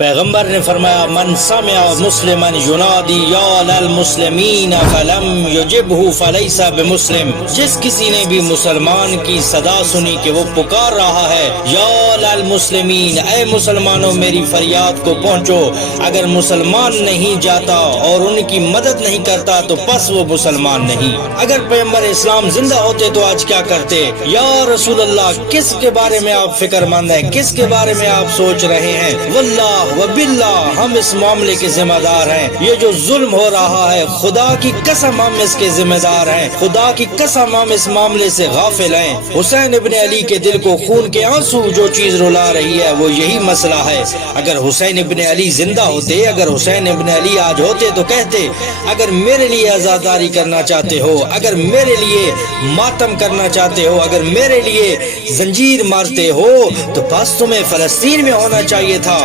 پیغمبر نے فرمایا من سمع مسلما ینادی یا للمسلمین فلم یجبہ فلیس بمسلم، جس کسی نے بھی مسلمان کی صدا سنی کہ وہ پکار رہا ہے یا للمسلمین، اے مسلمانوں میری فریاد کو پہنچو، اگر مسلمان نہیں جاتا اور ان کی مدد نہیں کرتا تو پس وہ مسلمان نہیں۔ اگر پیغمبر اسلام زندہ ہوتے تو آج کیا کرتے؟ یا رسول اللہ کس کے بارے میں آپ فکر مند ہیں، کس کے بارے میں آپ سوچ رہے ہیں؟ واللہ وباللہ ہم اس معاملے کے ذمہ دار ہیں۔ یہ جو ظلم ہو رہا ہے خدا کی قسم ہم اس کے ذمہ دار ہیں، خدا کی قسم ہم اس معاملے سے غافل ہیں۔ حسین ابن علی کے دل کو خون کے آنسو جو چیز رلا رہی ہے وہ یہی مسئلہ ہے۔ اگر حسین ابن علی زندہ ہوتے، اگر حسین ابن علی آج ہوتے تو کہتے اگر میرے لیے عزاداری کرنا چاہتے ہو، اگر میرے لیے ماتم کرنا چاہتے ہو، اگر میرے لیے زنجیر مارتے ہو تو بس تمہیں فلسطین میں ہونا چاہیے تھا۔